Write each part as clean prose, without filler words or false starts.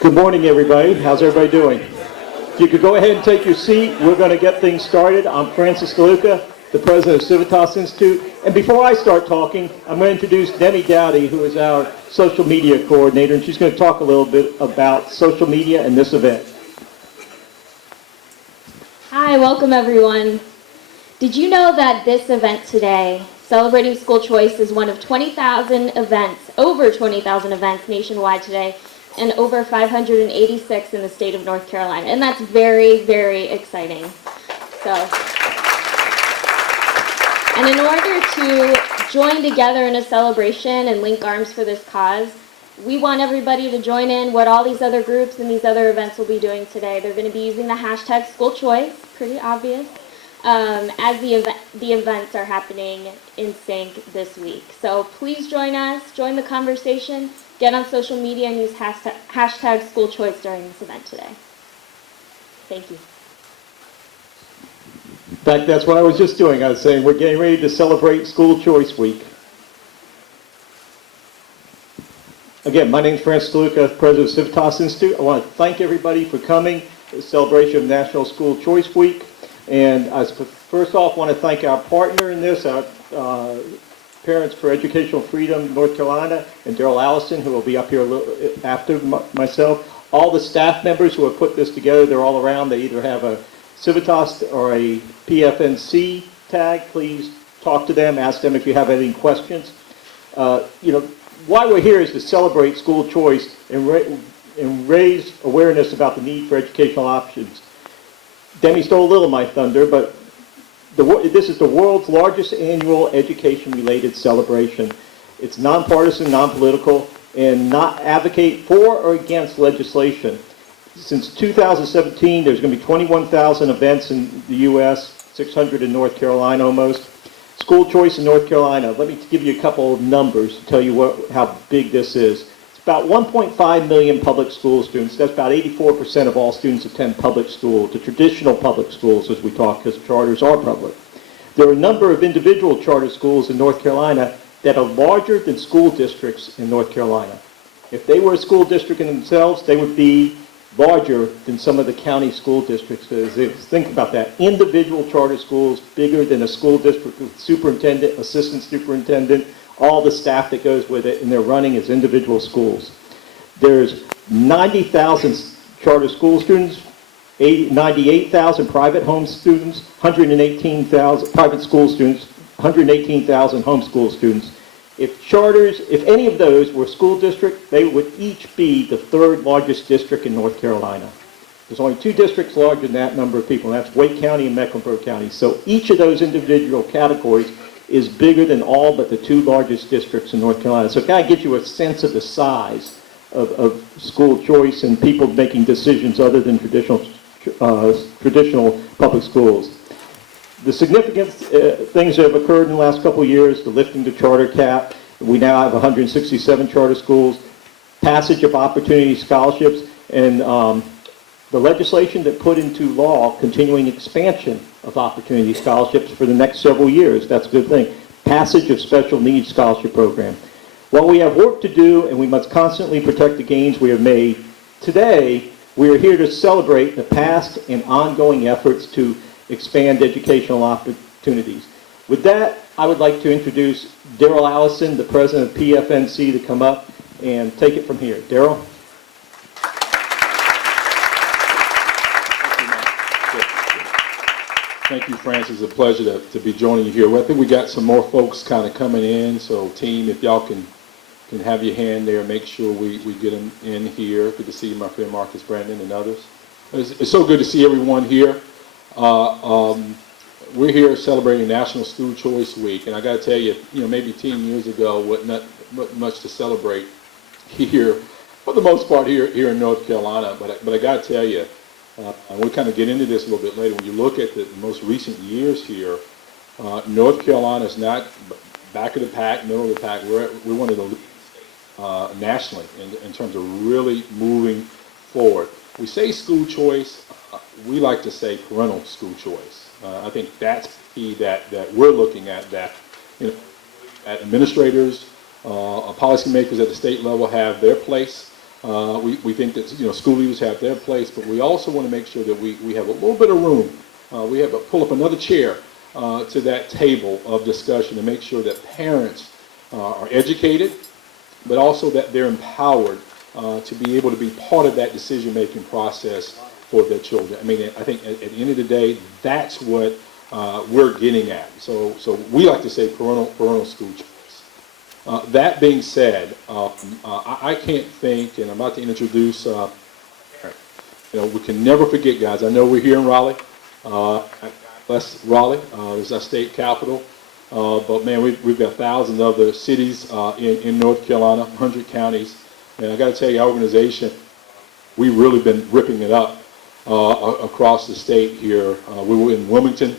Good morning, everybody. How's everybody doing? If you could go ahead and take your seat, we're going to get things started. I'm Luca, the president of Civitas Institute. And before I start talking, I'm going to introduce Demi Dowdy, who is our social media coordinator, and she's going to talk a little bit about social media and this event. Hi, welcome everyone. Did you know that this event today, Celebrating School Choice, is one of 20,000 events, over 20,000 events nationwide today, and over 586 in the state of North Carolina. And that's very, very exciting. And in order to join together in a celebration and link arms for this cause, we want everybody to join in what all these other groups and these other events will be doing today. They're going to be using the hashtag School Choice, pretty obvious, as the events are happening in sync this week. So please join us, join the conversation, get on social media and use hashtag School Choice during this event today. Thank you. In fact, that's what I was just doing. I was saying we're getting ready to celebrate School Choice Week. Again, my name is Luca, president of Civitas Institute. I want to thank everybody for coming to the celebration of National School Choice Week. And I first off want to thank our partner in this, our Parents for Educational Freedom, North Carolina, and Daryl Allison, who will be up here a little after myself. All the staff members who have put this together, they're all around. They either have a Civitas or a PFNC tag. Please talk to them, ask them if you have any questions. Why we're here is to celebrate school choice and raise awareness about the need for educational options. Demi stole a little of my thunder, but this is the world's largest annual education-related celebration. It's nonpartisan, non-political, and not advocate for or against legislation. Since 2017, there's going to be 21,000 events in the U.S., 600 in North Carolina almost. School choice in North Carolina, let me give you a couple of numbers to tell you how big this is. It's about 1.5 million public school students. That's about 84% of all students attend public school, the traditional public schools as we talk, because charters are public. There are a number of individual charter schools in North Carolina that are larger than school districts in North Carolina. If they were a school district in themselves, they would be larger than some of the county school districts that exist. Think about that. Individual charter schools bigger than a school district with superintendent, assistant superintendent, all the staff that goes with it, and they're running as individual schools. There's 90,000 charter school students, 98,000 private home students, 118,000 private school students, 118,000 homeschool students. If any of those were school district, they would each be the third largest district in North Carolina. There's only two districts larger than that number of people, and that's Wake County and Mecklenburg County. So each of those individual categories is bigger than all but the two largest districts in North Carolina. So it kind of gives you a sense of the size of school choice and people making decisions other than traditional public schools. The significant things that have occurred in the last couple of years, the lifting the charter cap, we now have 167 charter schools, passage of opportunity scholarships, and the legislation that put into law continuing expansion of opportunity scholarships for the next several years. That's a good thing. Passage of special needs scholarship program. While we have work to do and we must constantly protect the gains we have made, today we are here to celebrate the past and ongoing efforts to expand educational opportunities. With that, I would like to introduce Daryl Allison, the president of PFNC, to come up and take it from here. Daryl? Thank you, Francis. It's a pleasure to be joining you here. Well, I think we got some more folks kind of coming in, so team, if y'all can have your hand there, make sure we get them in here. Good to see you, my friend Marcus, Brandon, and others. It's so good to see everyone here. We're here celebrating National School Choice Week, and I got to tell you, maybe 10 years ago, wasn't much to celebrate here, for the most part here in North Carolina. But I got to tell you, and we'll kind of get into this a little bit later. When you look at the most recent years here, North Carolina is not back of the pack, middle of the pack. We're one of the leading nationally in terms of really moving forward. We say school choice. We like to say parental school choice. I think that's key that we're looking at, that administrators, policymakers at the state level have their place, We think that, school leaders have their place, but we also want to make sure that we have a little bit of room. We have to pull up another chair to that table of discussion to make sure that parents are educated, but also that they're empowered to be able to be part of that decision-making process for their children. I mean, I think at the end of the day, that's what we're getting at. So we like to say parental school choice. That being said, I can't think, and I'm about to introduce, we can never forget, guys. I know we're here in Raleigh. Bless Raleigh, it's our state capital. But man, we've got thousands of other cities in North Carolina, 100 counties. And I got to tell you, our organization, we've really been ripping it up across the state here. We were in Wilmington,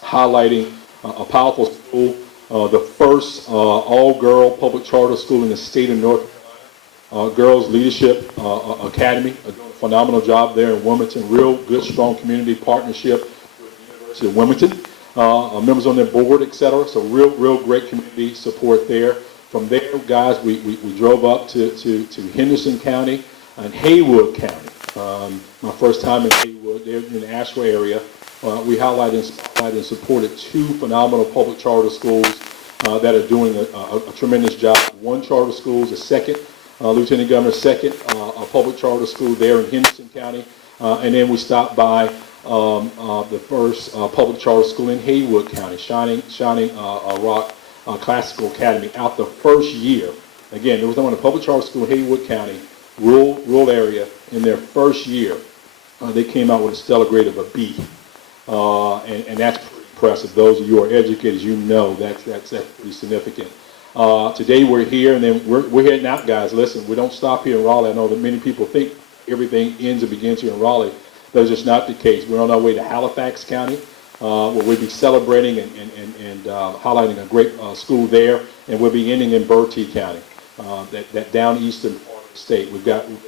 highlighting a powerful school, the first all-girl public charter school in the state of North Carolina, Girls Leadership Academy, a phenomenal job there in Wilmington, real good, strong community partnership with the University of Wilmington, members on their board, etc. So real great community support there. From there, guys, we drove up to Henderson County and Haywood County. My first time in Haywood, there in the Asheville area. We highlighted and supported two phenomenal public charter schools that are doing a tremendous job. One charter school is the second, Lieutenant Governor's second public charter school there in Henderson County. And then we stopped by the first public charter school in Haywood County, Shining Rock Classical Academy, out the first year. Again, there was one public charter school in Haywood County, rural area. In their first year, they came out with a stellar grade of a B. And that's pretty impressive. Those of you who are educators, you know that's pretty significant. Today we're here, and then we're heading out, guys. Listen, we don't stop here in Raleigh. I know that many people think everything ends and begins here in Raleigh. That's just not the case. We're on our way to Halifax County, where we'll be celebrating and highlighting a great school there, and we'll be ending in Bertie County, that down eastern part of the state. We've got work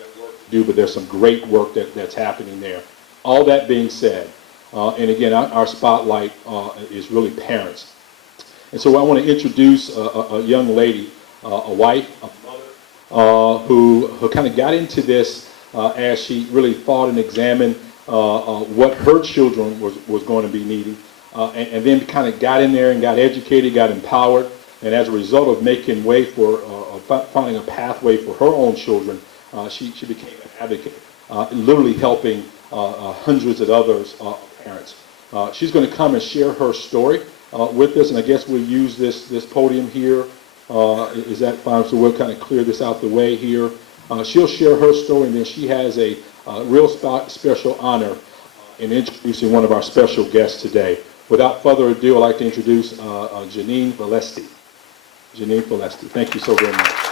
to do, but there's some great work that's happening there. All that being said, and again, our spotlight is really parents. And so I want to introduce a young lady, a wife, a mother, who kind of got into this as she really thought and examined what her children was going to be needing, and then kind of got in there and got educated, got empowered, and as a result of making way for finding a pathway for her own children, she became an advocate, literally helping hundreds of others, parents. She's going to come and share her story with us, and I guess we'll use this podium here. Is that fine? So we'll kind of clear this out the way here. She'll share her story, and then she has a real special honor in introducing one of our special guests today. Without further ado, I'd like to introduce Janine Valesti. Janine Valesti. Thank you so very much.